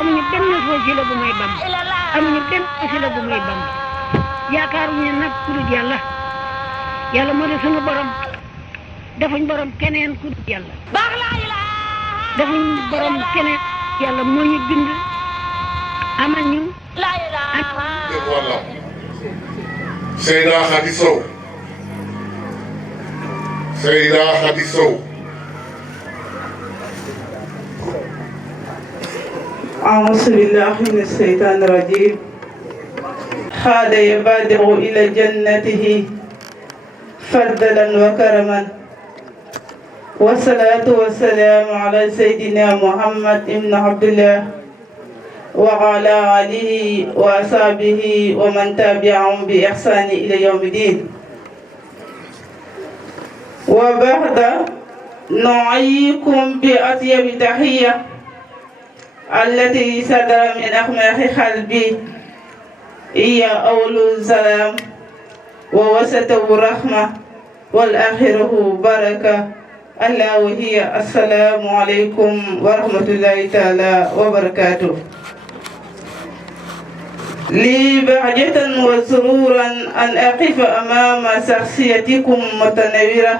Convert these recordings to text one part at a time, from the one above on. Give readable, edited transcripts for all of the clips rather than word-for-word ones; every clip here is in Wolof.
amuñu benn wasila bu may Bamba amuñu benn wasila bu may Bamba yaakaaruñu nag ku dul yàlla yàlla moo di sunu borom defuñ borom keneen ku dul yàlla defuñ borom keneen yàlla moo ñu bind amal ñu voilà Seyda Khady Sow Seyda Khady Sow أعوذ بالله من الشيطان الرجيم خاد يبادر إلى جنته فضلا وكرما والصلاة والسلام على سيدنا محمد بن عبد الله وعلى آله وأصحابه ومن تبعهم بإحسان إلى يوم الدين وبعد نعيكم بأطيب تحية التي صدر من أخماخ قلبي هي أول السلام ووسطه رحمة والآخره بركة ألا وهي السلام عليكم ورحمة الله تعالى وبركاته لي بهجة وسرورا أن أقف أمام شخصيتكم متنورة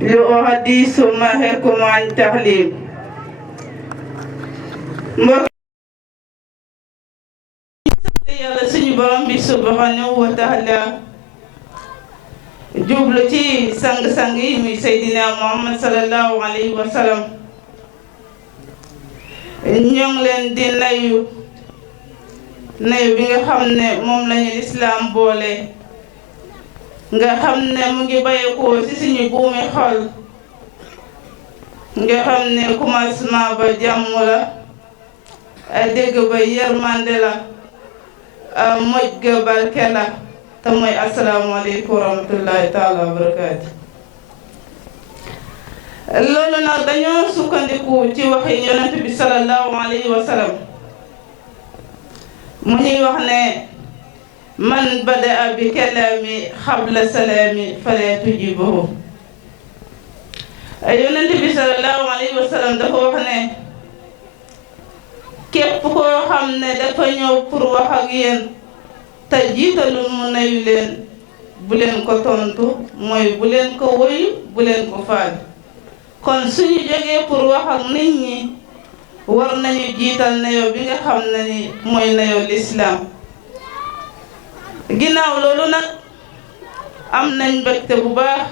لأحدث معكم عن تعليم mbokk yàlla suñu borom bi subhanahu wa taala jublu ci sang-sang yi muy Seydina Muhammad sallallahu alayhi wa sallam ñoo ngi leen di nayu bi nga xam ne moom lañu lislaam boole nga xam ne mu ngi bàyyeekoo ci suñu buumi xol nga xam ne commencement ba jàmm la dégg ba yërmande la moj ga barke la te mooy asalaamaaleykum wa rahmatullahi taala wa barakaatu loolu nag dañoo sukkandiku ci waxi yonent bi sallallahu alayhi wa sallam mu ñuy wax ne man badaa bi kalaami xabla salaami fala tujibuhu yonent bi sallallahu alayhi wa sallam dafa wax ne képp koo xam ne dafa ñëw pour wax ak yéen te jiitalul mu nayu leen bu leen ko tontu mooy bu leen ko woyu bu leen ko faal kon suñu jógee pour wax ak nit ñi war nañu jiital nayo bi nga xam ne ni mooy nayo lislaam ginnaaw loolu nag am nañ mbégte bu baax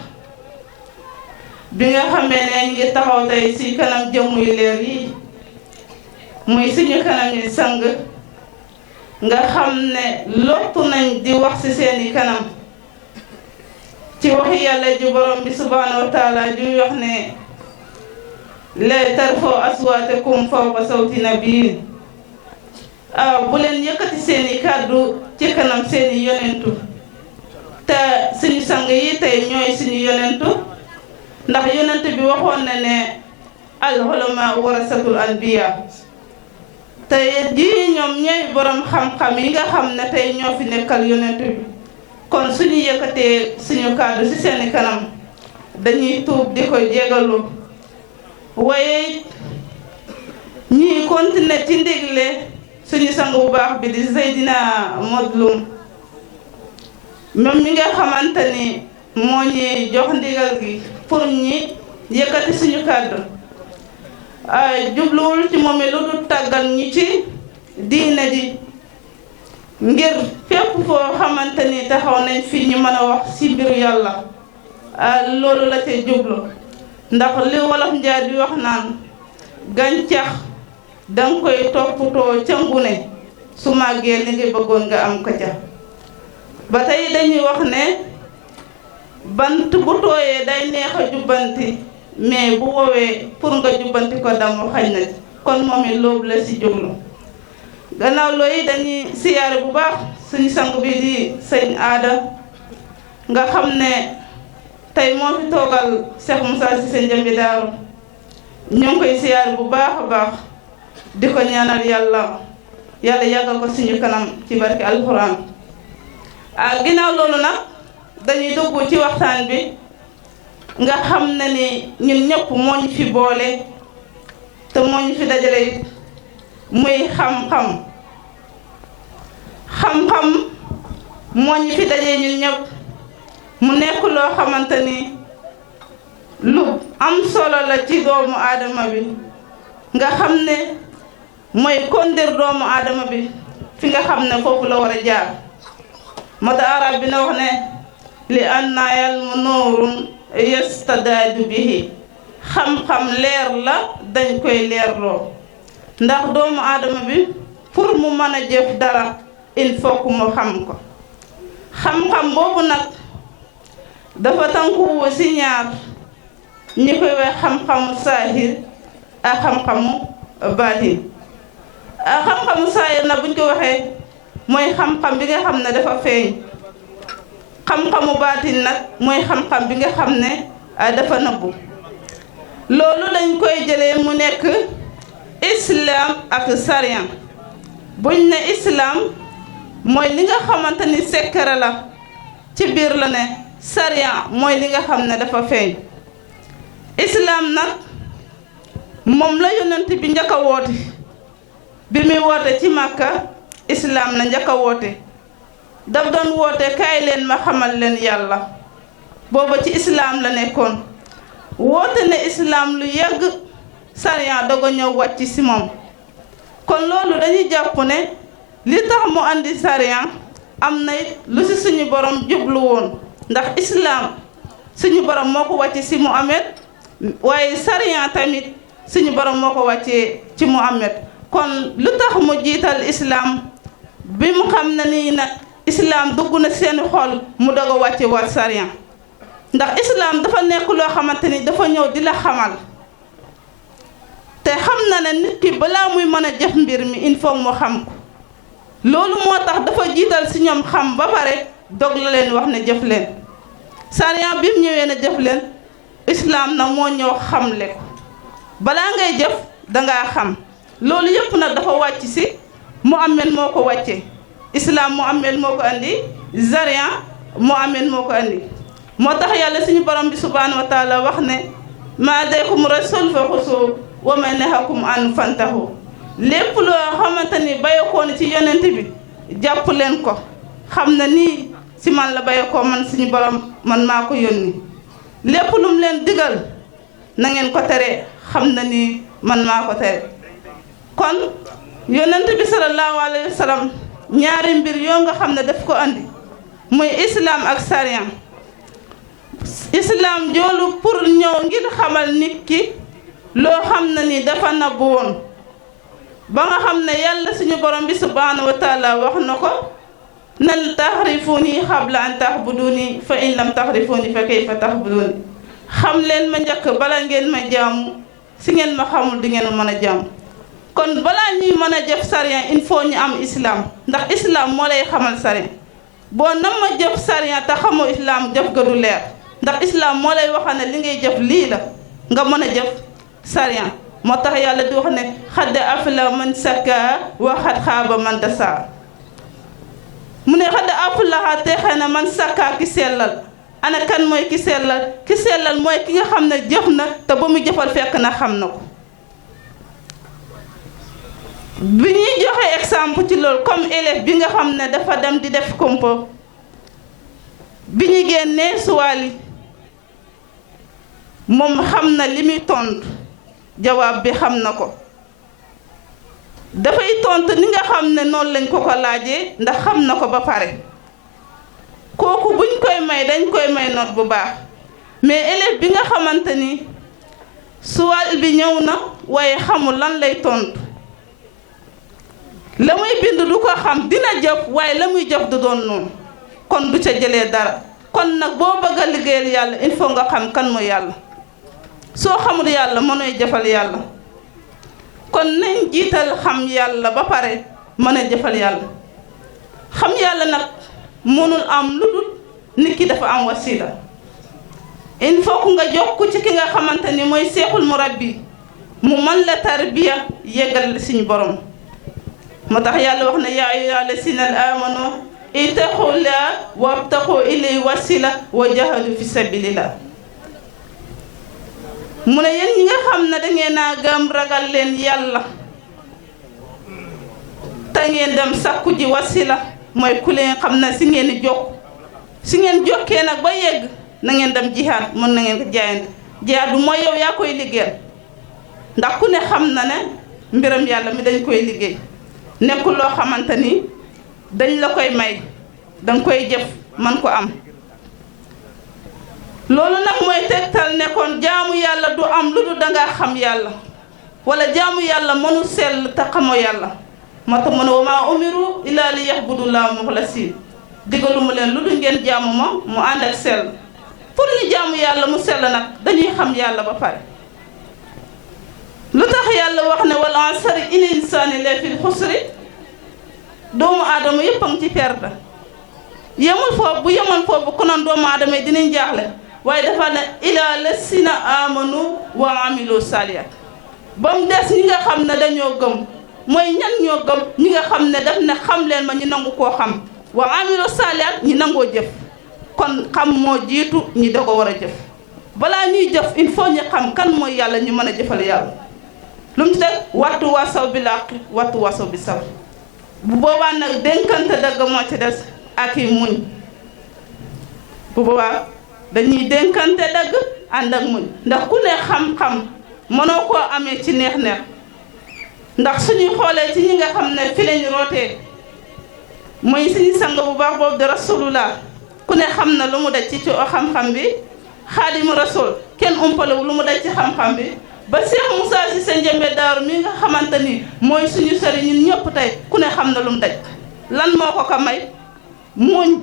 bi nga xamee ne ñu ngi taxaw tey ci kanam jëmm yu leer yi muy suñu kanam yi sang nga xam ne lottu nañ di wax ci seeni kanam ci waxi yàlla ju borom bi subhanahu wa taala ju wax ne la tarfa'u aswaatakum fawqa sawti nabiy bu leen yëkkati seeni kàddu ci kanam seeni yonentu te suñu sang yi tey ñooy suñu yonentu ndax yonent bi waxoon na ne al ulama warasatul anbiya tey jii ñoom ñooy borom xam-xam yi nga xam ne tey ñoo fi nekkal yonent bi kon suñu yëkkatee suñu kàddu ci seeni kanam dañuy tuub di ko jégalu waaye ñuy continuer ci ndigle suñu sang bu baax bi di Seydina Modloum moom mi nga xamante ni moo ñuy jox ndigal gi pour ñi yëkkati suñu kàddu jubluwul ci moom lu dul tàggal ñi ci diine ji ngir fépp foo xamante ni taxaw nañ fi ñu mën a wax ci mbiru yàlla loolu la ca jublu ndax li wolof njaay di wax naan gàncax danga koy toppatoo ca ngune su màggee li nga bëggoon nga am ko ca ba tey dañuy wax ne bant bu tooyee day neex a jubbanti mais bu woowee pour nga jubbanti ko damu xañ na kon moom it loolu la ci jublu gannaaw looyu dañuy siyaare bu baax suñu sang bi di sëñ aada nga xam ne tey moo fi toogal Cheikh Moussa Cissé Ndiambi Daaru ñu ngi koy siyaare bu baax a baax di ko ñaanal yàlla yàggal ko suñu kanam ci barke alxuraan ginnaaw loolu nag dañuy dugg ci waxtaan bi nga xam ne ni ñun ñëpp moo ñu fi boole te moo ñu fi dajale it muy xam-xam xam-xam moo ñu fi dajee ñun ñëpp mu nekk loo xamante ni lu am solo la ci doomu aadama bi nga xam ne mooy kondir doomu aadama bi fi nga xam ne foofu la war a jaar moo tax arab bi na wax ne li anna ilmu nuurun yastadaadu bihi xam-xam leer la dañ koy leerloo ndax doomu aadama bi pour mu mën a jëf dara il faut que mu xam ko xam-xam boobu nag dafa tànkuwu ci ñaar ñi koy wax xam-xamu saahir ak xam-xamu baatin ak xam-xamu saahir nag buñ ko waxee mooy xam-xam bi nga xam ne dafa feeñ xam-xamu baatin nag mooy xam-xam bi nga xam ne dafa nëbbu loolu dañ koy jëlee mu nekk islam ak sariya buñ ne islam mooy li nga xamante ni secret la ci biir la ne sariya mooy li nga xam ne dafa feeñ islam nag moom la yonent bi njëkk a woote bi muy woote ci Makka islam la njëkk a woote daf doon woote kaay leen ma xamal leen yàlla booba ci islam la nekkoon woote ne islam lu yàgg sariya doog a ñëw wàcc si moom kon loolu dañuy jàpp ne li tax mu andi sariya am na it lu si suñu borom jublu woon ndax islam suñu borom moo ko wàcce si Muhammad waaye sariya tamit suñu borom moo ko wàccee ci Muhammad kon lu tax mu jiital islam bi mu xam ne nii nag islam dugg na seen xol mu doog a wàcce war sariya ndax islam dafa nekk loo xamante ni dafa ñëw di la xamal te xam na ne nit ki balaa muy mën a jëf mbir mi il faut mu xam ko loolu moo tax dafa jiital si ñoom xam ba pare dog la leen wax ne jëf leen sariya bi mu ñëwee ne jëf leen islam na moo ñëw xamle ko balaa ngay jëf dangaa xam loolu yëpp nag dafa wàcc si Muhammad moo ko wàcce islam Muhammad moo ko andi sariya Muhammad moo ko andi moo tax yàlla suñu borom bi subhanahu wa taala wax ne maa aataakum rasul fa xusuuhu wa maa nahakum an fantahu lépp loo xamante ni bayokoon ci yonent bi jàpp leen ko xam na nii si man la bayokoo man suñu borom man maa ko yónni lépp lum leen digal na ngeen ko tere xam na ni man maa ko tere kon yonent bi sallallahu alayhi wa sallam ñaari mbir yoo nga xam ne daf ko andi muy islam ak sariya islam joolu pour ñëw ngir xamal nit ki loo xam na ni dafa nabbu woon ba nga xam ne yàlla suñu borom bi subhanahu wa taala wax na ko nan taxrifuni xabla an taxbuduni fa in lam taxrifuni fa kayfa taxbuduni xam leen ma njëkk bala ngeen ma jaamu si ngeen ma xamul di ngeen mën a jaamu kon balaa ñuy mën a jëf sariya il faut ñu am islam ndax islam moo lay xamal sariya boo nam ma jëf sariya te xamoo islam jëf ga du leer ndax islam moo lay wax ne li ngay jëf lii la nga mën a jëf sariya moo tax yàlla di wax ne xad afla man sakka wa xad xaaba man dasaa mu ne xad aflaha texe na man sakka ki sellal ana kan mooy ki sellal mooy ki nga xam ne jëf na te ba mu jëfal fekk na xam na ko bi ñuy joxe exemple ci loolu comme élève bi nga xam ne dafa dem di def compo bi ñu génnee suwaali moom xam na li muy tontu jawaab bi xam na ko dafay tontu ni nga xam ne noonu lañ ko ko laajee ndax xam na ko ba pare kooku buñ koy may dañ koy may note bu baax mais élève bi nga xamante ni suwaal bi ñëw na waaye xamul lan lay tontu la muy bind du ko xam dina jëf waaye la muy jëf du doon noonu kon du ca jëlee dara kon nag boo bëgg a liggéeyal yàlla il faut nga xam kan mooy yàlla soo xamul yàlla mënoy jëfal yàlla kon nañ jiital xam yàlla ba pare mën a jëfal yàlla xam yàlla nag mënul am lu dul nit ki dafa am wasila il faut que nga jokku ci ki nga xamante ni mooy seexul murabbi mu mën la tarbiya yeggal suñu borom moo tax yàlla wax na yaa ayyuhaa llaziina aamanu ittaqullaaha wabtaqu ilayhi wasila wa jahadu fi sabilillah mu ne yéen ñi nga xam ne dangeen a gëm ragal leen yàlla te ngeen dem sakku ji wasila mooy ku leen xam ne si ngeen di jokk si ngeen jokkee nag ba yegg na ngeen dem jihaad mën na ngeen ko jaayante jihaad du mooy yow yaa koy liggéeyal ndax ku ne xam na ne mbiram yàlla mi dañ koy liggéey nekkul loo xamante ni dañ la koy may danga koy jëf man ko am loolu nag mooy tegtal ne kon jaamu yàlla du am lu dul dangaa xam yàlla wala jaamu yàlla mënu sell te xamoo yàlla moo tax mu ne wa maa umiru illaa li yaxbudullaaha muxlasiin digalu mu leen lu dul ngeen jaamu ma mu ànd ak sell pour ñu jaamu yàlla mu sell nag dañuy xam yàlla ba pare lu tax yàlla wax ne wal asri innal insaana lafii xusri doomu aadama yëpp a ngi ci perte yemul foofu bu yemoon foofu konoon doomu aadama yi dinañ jaaxle waaye dafa ne illaa llaziina aamanu wa amilu saalihaat ba mu des ñi nga xam ne dañoo gëm mooy ñan ñoo gëm ñi nga xam ne daf ne xam leen ma ñu nangu koo xam wa amilu saalihaat ñi nangoo jëf kon xam moo jiitu ñi da ko war a jëf balaa ñuy jëf il faut ñu xam kan mooy yàlla ñu mën a jëfal yàlla lu mu ci teg wattu wasaw bi làq wattu wasaw bi sabr bu boobaa nag dénkante dëgg moo ci des ak i muñ bu boobaa dañuy dénkante dëgg ànd ak muñ ndax ku ne xam-xam mënoo koo amee ci neex-neex ndax suñuy xoolee ci ñi nga xam ne fi lañu rootee muy suñu sang bu baax boobu di rasulullah ku ne xam na lu mu daj ci xam-xam bi xaadimu rasul kenn umpalewu lu mu daj ci xam-xam bi ba Cheikh Moussa Cissé Ndiémé Daaru mi nga xamante ni mooy suñu sëriñ ñun ñëpp tey ku ne xam na lu mu daj lan moo ko may muñ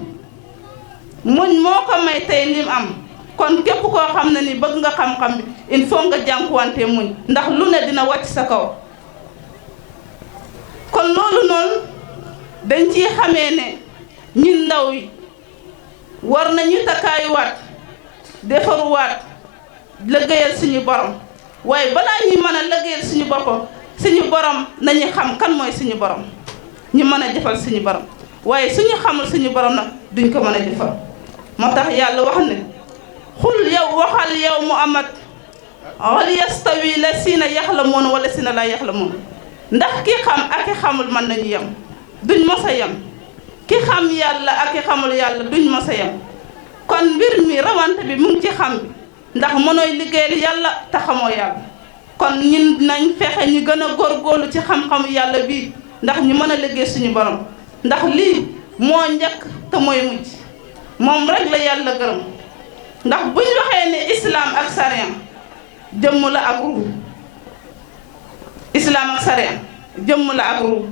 moo ko may tey lim am kon képp koo xam ne ni bëgg nga xam-xam bi il faut nga jànkuwante muñ ndax lu ne dina wàcc sa kaw kon loolu noonu dañ ciy xamee ne ñun ndaw yi war nañu takkaayuwaat defaruwaat liggéeyal suñu borom waaye balaa ñuy mën a liggéeyal suñu boppam suñu borom nañu xam kan mooy suñu borom ñu mën a jëfal suñu borom waaye suñu xamul suñu borom nag duñ ko mën a jëfal moo tax yàlla wax ne xul yow waxal yow Muhammad hal yastawi llaziina yaxlamuuna wa llaziina laa yaxlamuun ndax ki xam ak ki xamul mën nañu yem duñ mos a yem ki xam yàlla ak ki xamul yàlla duñ mos a yem kon mbir mi rawante bi mu ngi ci xam bi ndax mënooy liggéeyal yàlla te xamoo yàlla kon ñun nañ fexe ñu gën a góorgóorlu ci xam-xamu yàlla bii ndax ñu mën a liggéey suñu borom ndax lii moo njëkk te mooy mujj moom rek la yàlla gërëm ndax buñ waxee ne islam ak sariyaan jëmm la ak ruux islam ak sariyaan jëmm la ak ruux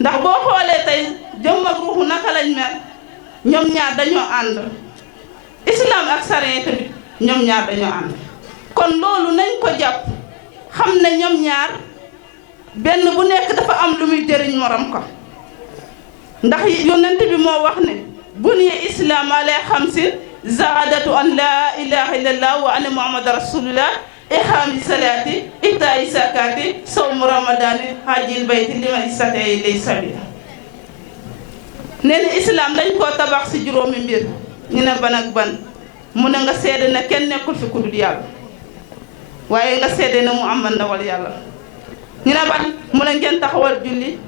ndax boo xoolee tey jëmm ak ruux naka lañ mel ñoom ñaar dañoo ànd islam ak sariyaan tamit ñoom ñaar dañoo ànd kon loolu nañ ko jàpp xam ne ñoom ñaar benn bu nekk dafa am lu muy jëriñ morom ko ndax yonent bi moo wax ne buniya islam ala xamsin zahadatu an la ilaha illallah wa anna muhammad rasulullah iqaami salaati itaayi zakaati sawmu ramadani hajjil bayti liman istata'a ilayhi sabila nee na islam dañ koo tabax si juróomi mbir ñu ne ban ak ban mu ne nga seede ne kenn nekkul fi ku dul yàlla waaye nga seede ne muhammad ndawal yàlla ñu ne ban mu ne ngeen taxawal julli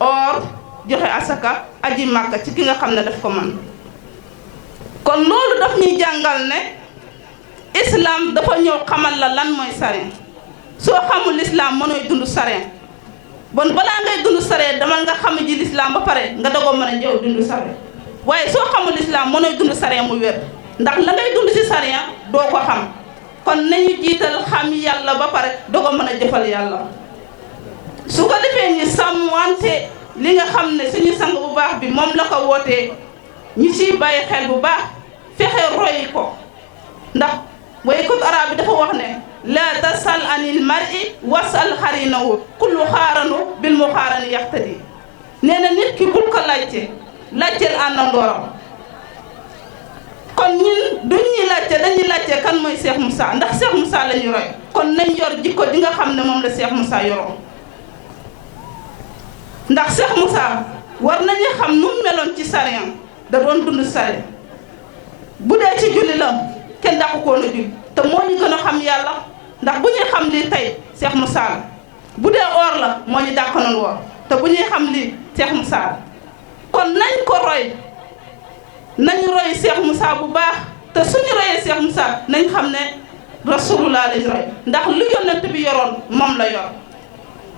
or joxe asaka aji màkka ci ki nga xam ne daf ko man kon loolu daf ñuy jàngal ne islam dafa ñëw xamal la lan mooy sareen soo xamul l'islam mënooy dund sareen bon balaa ngay dund sareen dama nga xam ji l'islam ba pare nga dogoo mën a ñëw dund sareen waaye soo xamul l'islam mënooy dund sareen mu wér ndax la ngay dund ci sareen doo ko xam kon nañu jiital xam yàlla ba pare dogoo mën a jëfal yàlla su ko defee ñu sàmmante li nga xam ne suñu sang bu baax bi moom la ko wootee ñu siy bàyyi xel bu baax fexe roy ko ndax waykat arab bi dafa wax ne la tasal anil mar'i wasal xarinahu kullu xaaranu bil mu xaarani yaxtadi nee na nit ki bul ko laajteel àndandooram kon ñun duñ ñuy laajte dañuy laajte kan mooy Cheikh Moussa ndax Cheikh Moussa la ñu roy kon nañ yor jikko di nga xam ne moom la Cheikh Moussa yoroon ndax Cheikh Moussa war nañu xam nu mu meloon ci sariyaan da doon dund sare bu dee ci julli la kenn dàqu koon a julli te moo ñu gën a xam yàlla ndax bu ñuy xam li tey Cheikh Moussa la bu dee or la moo ñu dàqanoon woor te bu ñuy xam li Cheikh Moussa kon nañ ko roy nañu roy Cheikh Moussa bu baax te suñu royee Cheikh Moussa nañ xam ne rasulullah lañ roy ndax lu yonent bi yoroon moom la yor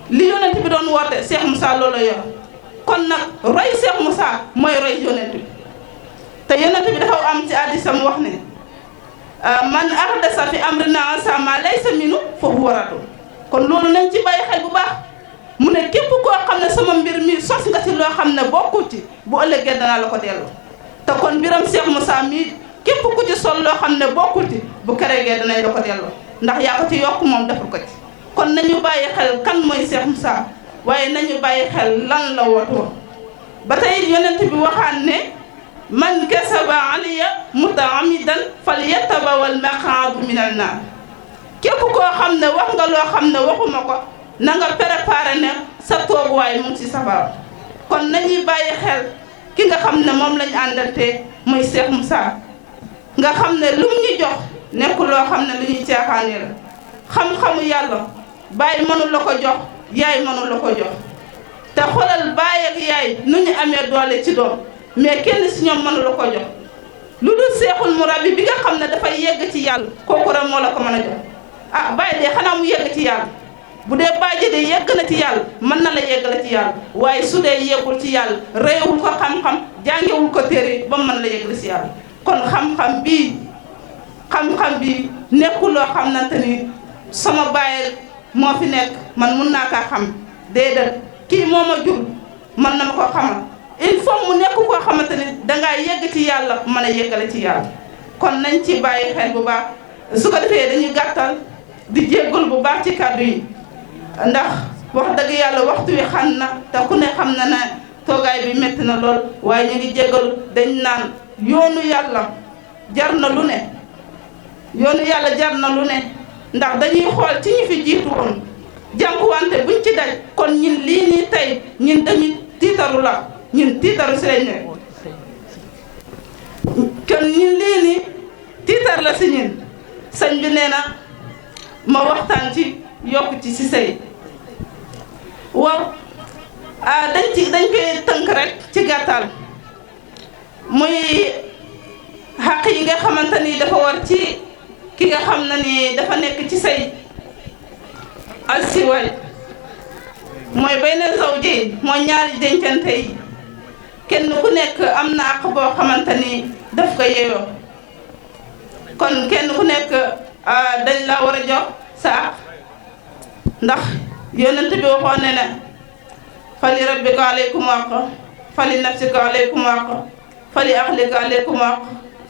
li yonent bi doon woote Cheikh Moussa loolu la yor kon nag roy Cheikh Moussa mooy roy yonent bi te yonent bi dafa am ci hadiisam wax ne man ahdasa fi amrina haazaa maa laysa minhu fa huwa raddun kon loolu nañ ci bàyyi xel bu baax mu ne képp koo xam ne sama mbir mi sos nga ci loo xam ne bokkul ci bu ëllëgee danaa la ko delloo te kon mbiram Cheikh Moussa mii képp ku ci sol loo xam ne bokkul ci bu kereegee danañ la ko delloo ndax yaa ko ci yokk moom deful ko ci kon nañu bàyyi xel kan mooy Cheikh Moussa waaye nañu bàyyi xel lan la wootoo ba tey yonent bi waxaan ne man kasaba aliya mutaamidan falyatabawal maqaadu minal naar képp koo xam ne wax nga loo xam ne waxuma ko na nga préparé ne sa tooguwaay mu ngi ci safara kon nañuy bàyyi xel ki nga xam ne moom lañu àndante muy Cheikh Moussa nga xam ne lu mu ñu jox nekk loo xam ne lu ñuy caaxaane la xam-xamu yàlla bàyyi mënu la ko jox yaay mënu la ko jox te xoolal baay ak yaay nu ñu amee doole ci doom mais kenn si ñoom mënu la ko jox lu dul seexul murabbi bi nga xam ne dafay yegg ci yàlla kooku rek moo la ko mën a jox ah baay de xanaa mu yegg ci yàlla bu dee baay ji de yegg na ci yàlla mën na la yegg la ci yàlla waaye su dee yeggul ci yàlla réewul ko xam-xam jàngewul ko téere ba mu mën la yegg la ci yàlla kon xam-xam bi nekkul loo xamante ni sama baay moo fi nekk man mun naa kaa xam déedéet kii moo ma jur mën na ma ko xamal il faut mu nekk koo xamante ni dangaa yegg ci yàlla mën a yeggale ci yàlla kon nañ ci bàyyi xel bu baax su ko defee dañuy gàttal di jéggul bu baax ci kàddu yi ndax wax dëgg yàlla waxtu wi xam na te ku ne xam na ne toogaay bi métti na lool waaye ñu ngi jéggalu dañ naan yoonu yàlla jar na lu ne yoonu yàlla jar na lu ne ndax dañuy xool ci ñi fi jiitu woon jànkuwante buñ ci daj kon ñun lii nii tey ñun dañuy tiitaru la ñun tiitaru si lañ ne kon ñun lii nii tiitar la si ñun sëñ bi nee na ma waxtaan ci yokk ci si sëy waaw dañ koy tënk rek ci gàttal muy xaq yi nga xamante ni dafa war ci ki nga xam na ni dafa nekk ci sëy alsiwaay mooy bayna zawjayn mooy ñaari dencante yi kenn ku nekk am na àq boo xamante ni daf ko yeeyoo kon kenn ku nekk dañ la war a jox sa àq ndax yonent bi waxoon ne ne fali rabbika aleykum àq fali nafsika aleykum àq fali ahlika aleykum àq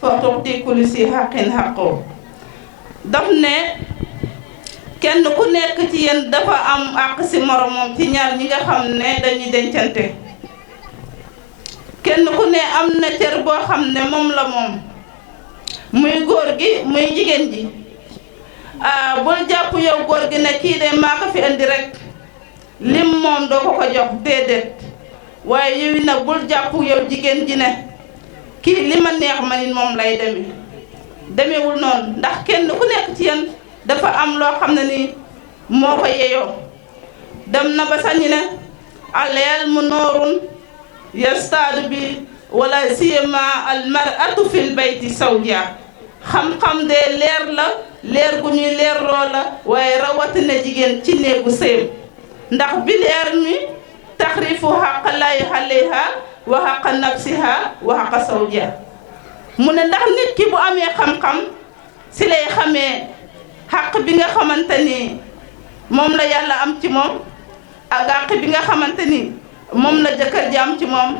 fa tuuti kulli si xaqin xaqoo daf ne kenn ku nekk ci yéen dafa am àq si moromam ci ñaar ñi nga xam ne dañuy dencante kenn ku ne am na cër boo xam ne moom la moom muy góor gi muy jigéen ji bul jàpp yow góor gi ne kii de maa ko fi indi rek lim moom doo ko jox déedéet waaye yow nag bul jàpp yow jigéen ji ne kii li ma neex ma nit moom lay demewul noonu ndax kenn ku nekk ci yéen dafa am loo xam ne ni moo ko yeyoo dem na ba sañi ne al ilmu noorun yastaadu bi wala siyama al mar'atu fil bayti sawja xam-xam de leer la leer gu ñuy leerloo la waaye rawatina jigéen ci néegu sëyam ndax bi leer mi taxrifu xaqa laahi alayha wa xaqa nafsiha wa xaqa sawja mu ne ndax nit ki bu amee xam-xam si lay xamee xaq bi nga xamante ni moom la yàlla am ci moom ak àq bi nga xamante ni moom la jëkkër ji am ci moom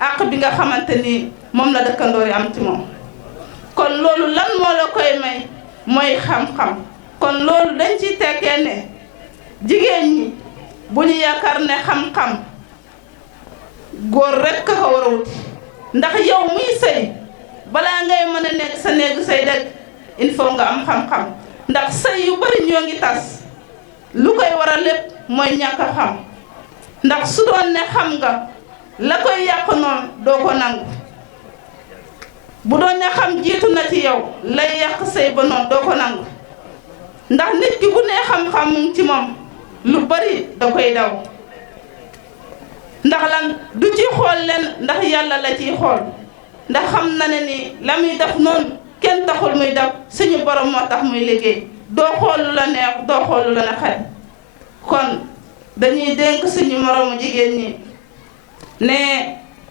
àq bi nga xamante ni moom la dëkkandoor yi am ci moom kon loolu lan moo la koy may mooy xam-xam kon loolu dañ ciy tekkee ne jigéen ñi bu ñu yaakaar ne xam-xam góor rekk ka ko war a wuti ndax yow muy sëy balaa ngay mën a nekk sa néegu sëy rek il faut nga am xam-xam ndax sëy yu bari ñoo ngi tas lu koy waral lépp mooy ñàkk a xam ndax su doon ne xam nga la koy yàq noonu doo ko nangu bu doon ne xam jiitu na ci yow lay yàq sëy ba noonu doo ko nangu ndax nit ki bu nee xam-xam mu ci moom lu bari da koy daw ndax lan du ci xool leen ndax yàlla la ciy xool ndax xam na ne ni la muy def noonu kenn taxul muy def suñu borom moo tax muy liggéey doo xool lu la neex doo xool lu la naqari kon dañuy dénk suñu moroomu jigéen ñi ne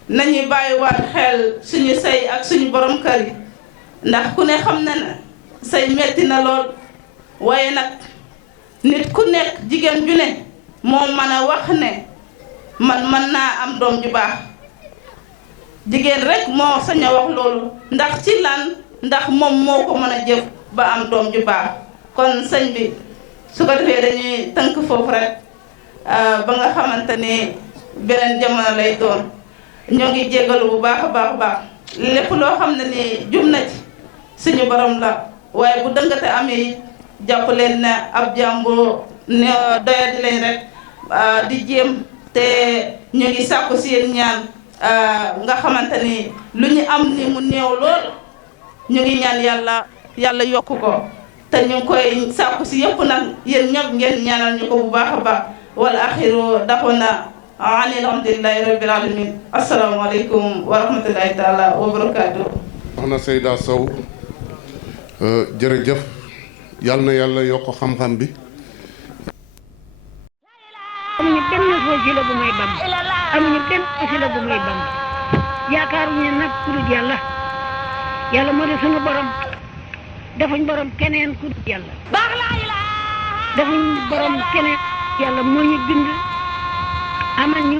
nañuy bàyyiwaat xel suñu sëy ak suñu borom kër yi ndax ku ne xam na ne sëy metti na lool waaye nag nit ku nekk jigéen ju ne moo mën a wax ne man mën naa am doom ju baax jigéen rek moo sañ a wax loolu ndax ci lan ndax moom moo ko mën a jëf ba am doom ju baax kon sëñ bi su ko defee dañuy tënk foofu rek ba nga xamante ni beneen jamono lay doon ñoo ngi jégalu bu baax a baax lépp loo xam ne ni jum na ci suñu borom la waaye bu dëngate amee it jàpp leen ne ab jàmbur ne doyadi lañ rek di jéem te ñu ngi sàkku si yéen ñaan nga xamante ni lu ñu am ni mu néew lool ñu ngi ñaan yàlla yokk ko te ñu ngi koy sàkku si yëpp nag yéen ñëpp ngeen ñaanal ñu ko bu baax a baax wal axiru daxwana ani alhamdulillahi rabbil alamin asalaamaaleykum wa rahmatullahi taala wa barakaatu. soxna Seyda Sow jërëjëf yal na yàlla yokk xam-xam bi. amuñu benn wasila bu may bam amuñu benn wasila bu may bam yaakaaruñu nag ku dul yàlla yàlla moo di sunu borom defuñ borom keneen ku dul yàlla defuñ borom keneen yàlla moo ñu bind amal ñu